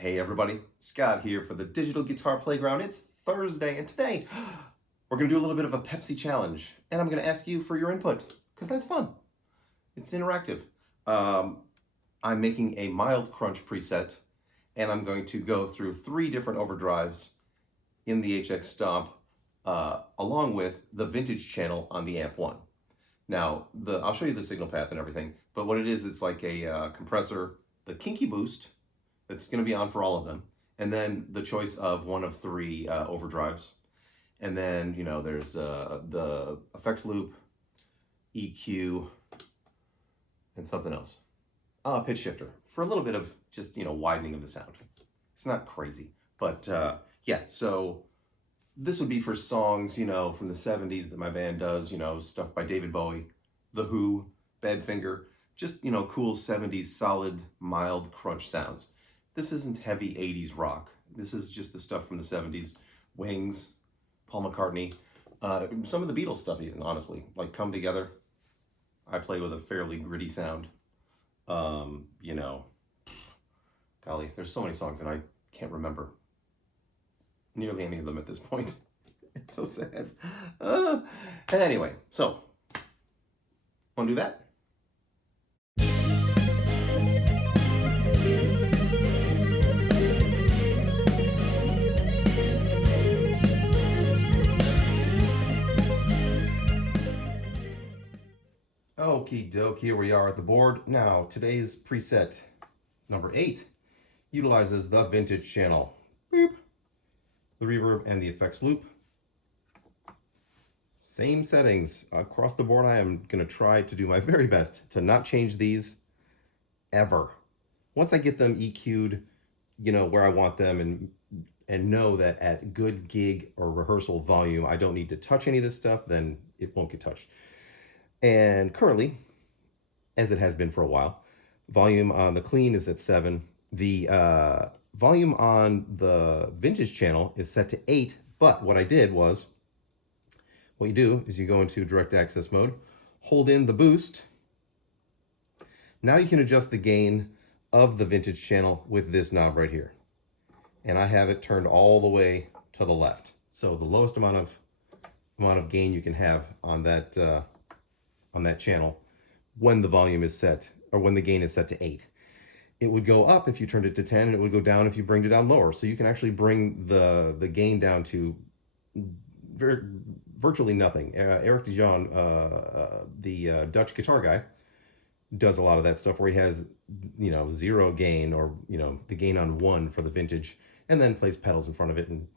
Hey everybody, Scott here for the Digital Guitar Playground. It's Thursday, and today we're going to do a little bit of a Pepsi challenge, and I'm going to ask you for your input, because that's fun. It's interactive. I'm making a mild crunch preset, and I'm going to go through 3 different overdrives in the HX Stomp, along with the vintage channel on the Amp 1. Now, I'll show you the signal path and everything, but what it is, it's like a compressor, the Kinky Boost, that's going to be on for all of them, and then the choice of one of 3 overdrives, and then there's the effects loop, EQ, and something else, pitch shifter for a little bit of just widening of the sound. It's not crazy, but yeah. So this would be for songs from the 70s that my band does, stuff by David Bowie, The Who, Badfinger, just cool 70s solid mild crunch sounds. This isn't heavy 80s rock. This is just the stuff from the 70s. Wings, Paul McCartney, some of the Beatles stuff even, honestly. Like Come Together. I play with a fairly gritty sound. Golly, there's so many songs and I can't remember nearly any of them at this point. It's so sad. Anyway, so, wanna do that? Okie doke, here we are at the board. Now, today's preset, number 8, utilizes the vintage channel. Boop. The reverb and the effects loop. Same settings across the board. I am gonna try to do my very best to not change these ever. Once I get them EQ'd, where I want them, and know that at good gig or rehearsal volume, I don't need to touch any of this stuff, then it won't get touched. And currently, as it has been for a while, volume on the clean is at 7. The volume on the vintage channel is set to 8, but what I did was, what you do is you go into direct access mode, hold in the boost. Now you can adjust the gain of the vintage channel with this knob right here. And I have it turned all the way to the left. So the lowest amount of gain you can have on that channel when the volume is set, or when the gain is set to 8. It would go up if you turned it to 10, and it would go down if you bring it down lower. So you can actually bring the gain down to virtually nothing. Eric Dijon, the Dutch guitar guy, does a lot of that stuff where he has 0 gain, or the gain on 1 for the vintage, and then plays pedals in front of it, and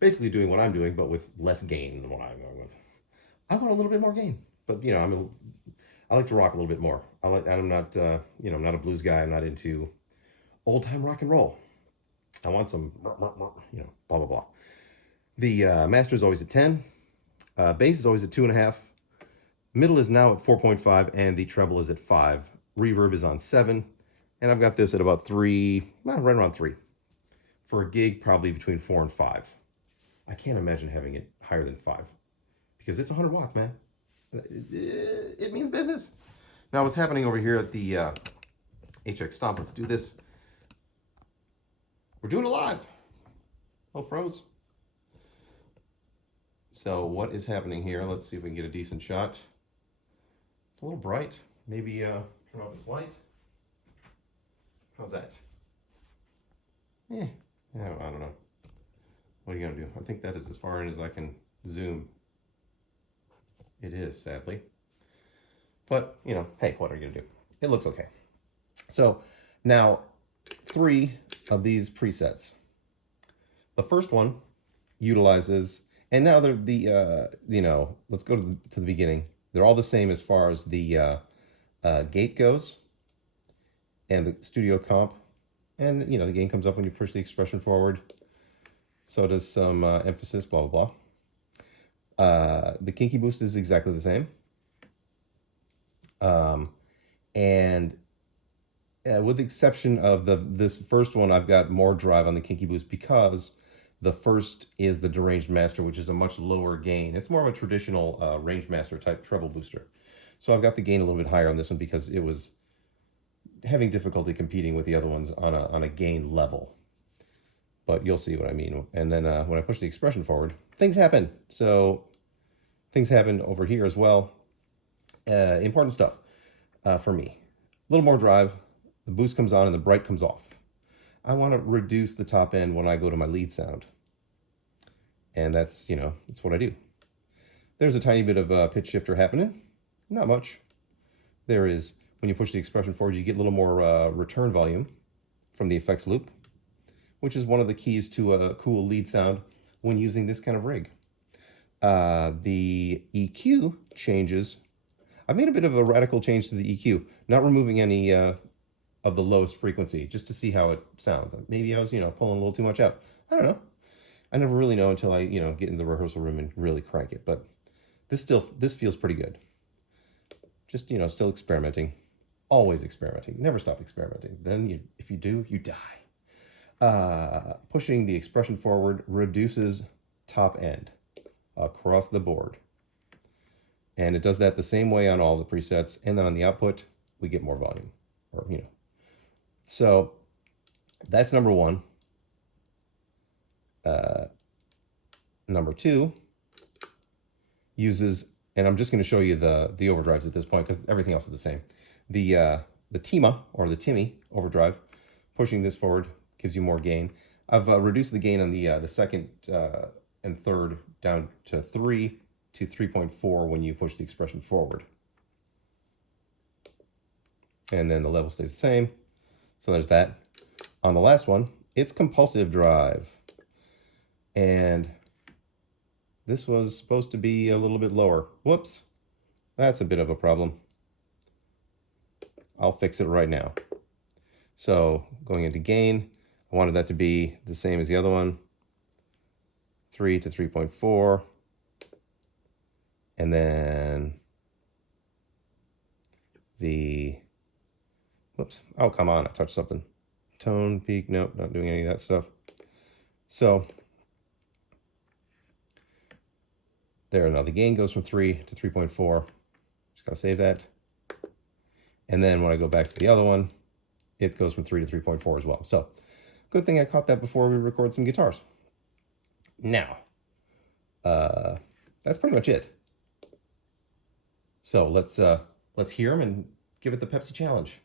basically doing what I'm doing, but with less gain than what I'm going with. I want a little bit more gain, but I like to rock a little bit more. I'm not I'm not a blues guy. I'm not into old time rock and roll. I want some blah blah blah. The master is always at 10. Bass is always at 2.5. Middle is now at 4.5, and the treble is at 5. Reverb is on 7, and I've got this at about 3, right around 3. For a gig, probably between 4 and 5. I can't imagine having it higher than 5, because it's 100 watts, man. It means business. Now, what's happening over here at the HX Stomp? Let's do this. We're doing it live. Oh, froze. So what is happening here? Let's see if we can get a decent shot. It's a little bright. Maybe turn off this light. How's that? I don't know. What are you gonna do? I think that is as far in as I can zoom. It is, sadly. But, hey, what are you gonna do? It looks okay. So now 3 of these presets. The first one utilizes, and now they're let's go to the beginning. They're all the same as far as the gate goes and the studio comp. And, the gain comes up when you push the expression forward. So does some emphasis, blah, blah, blah. The Kinky Boost is exactly the same. And with the exception of this first one, I've got more drive on the Kinky Boost because the first is the Deranged Master, which is a much lower gain. It's more of a traditional Range Master type treble booster. So I've got the gain a little bit higher on this one because it having difficulty competing with the other ones on a gain level. But you'll see what I mean. And then when I push the expression forward, things happen. So things happen over here as well. Important stuff for me. A little more drive. The boost comes on and the bright comes off. I want to reduce the top end when I go to my lead sound. And that's, that's what I do. There's a tiny bit of a pitch shifter happening. Not much. There is, when you push the expression forward, you get a little more return volume from the effects loop, which is one of the keys to a cool lead sound when using this kind of rig. The EQ changes. I've made a bit of a radical change to the EQ, not removing any of the lowest frequency, just to see how it sounds. Maybe I was, pulling a little too much out. I don't know. I never really know until I, get in the rehearsal room and really crank it. But this feels pretty good. Just, still experimenting. Always experimenting. Never stop experimenting. Then if you do, you die. Pushing the expression forward reduces top end across the board. And it does that the same way on all the presets. And then on the output, we get more volume. So that's number one. Number two uses, and I'm just going to show you the overdrives at this point because everything else is the same. The TIMA, or the Timmy overdrive, pushing this forward gives you more gain. I've reduced the gain on the second and third down to 3 to 3.4 when you push the expression forward. And then the level stays the same. So there's that. On the last one, it's compulsive drive. And this was supposed to be a little bit lower. Whoops. That's a bit of a problem. I'll fix it right now. So going into gain, I wanted that to be the same as the other one. 3 to 3.4. And then whoops. Oh, come on. I touched something. Tone, peak. Nope, not doing any of that stuff. So there, now the gain goes from 3 to 3.4. Just gotta save that. And then when I go back to the other one, it goes from 3 to 3.4 as well. So good thing I caught that before we record some guitars. Now, that's pretty much it. So let's hear them and give it the Pepsi challenge.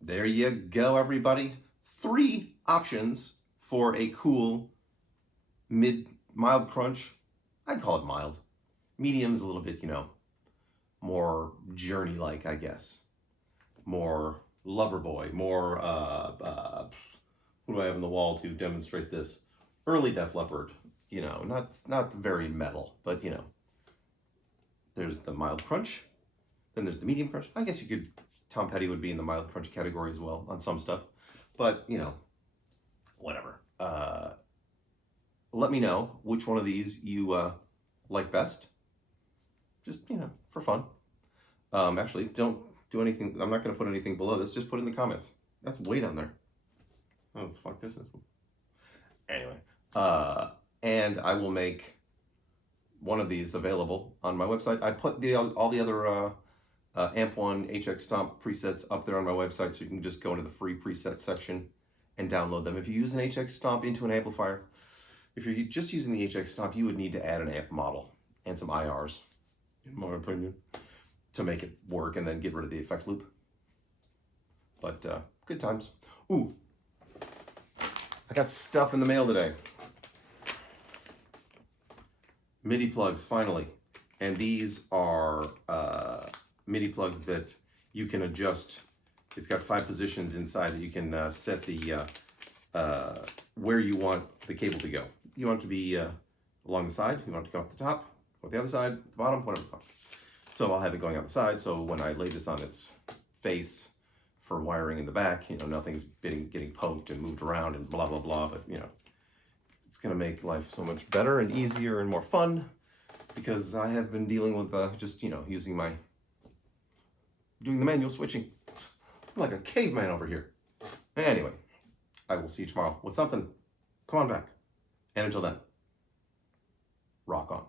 There you go, everybody. 3 options for a cool mild crunch. I'd call it mild. Medium's a little bit, more Journey-like, I guess. More Loverboy, more, who do I have on the wall to demonstrate this? Early Def Leppard. you know, not very metal, but you know, there's the mild crunch, then there's the medium crunch. I guess you could, Tom Petty would be in the mild crunch category as well on some stuff, but you know, whatever. Let me know which one of these you like best, just, you know, for fun. Actually, don't do anything. I'm not going to put anything below this. Just put it in the comments. That's way down there. Oh, what the fuck this is. Anyway, and I will make one of these available on my website. I put all the other Amp One HX Stomp presets up there on my website, so you can just go into the free preset section and download them. If you use an HX Stomp into an amplifier, if you're just using the HX Stomp, you would need to add an amp model and some IRs, in my opinion, to make it work, and then get rid of the effects loop. But good times. Ooh, I got stuff in the mail today. MIDI plugs, finally. And these are MIDI plugs that you can adjust. It's got 5 positions inside that you can set the where you want the cable to go. You want it to be along the side, you want it to go up the top, or the other side, the bottom, whatever. So I'll have it going out the side, so when I lay this on its face for wiring in the back, you know, nothing's getting poked and moved around and blah, blah, blah, but, you know, it's going to make life so much better and easier and more fun, because I have been dealing with just, you know, doing the manual switching. I'm like a caveman over here. Anyway, I will see you tomorrow with something. Come on back. And until then, rock on.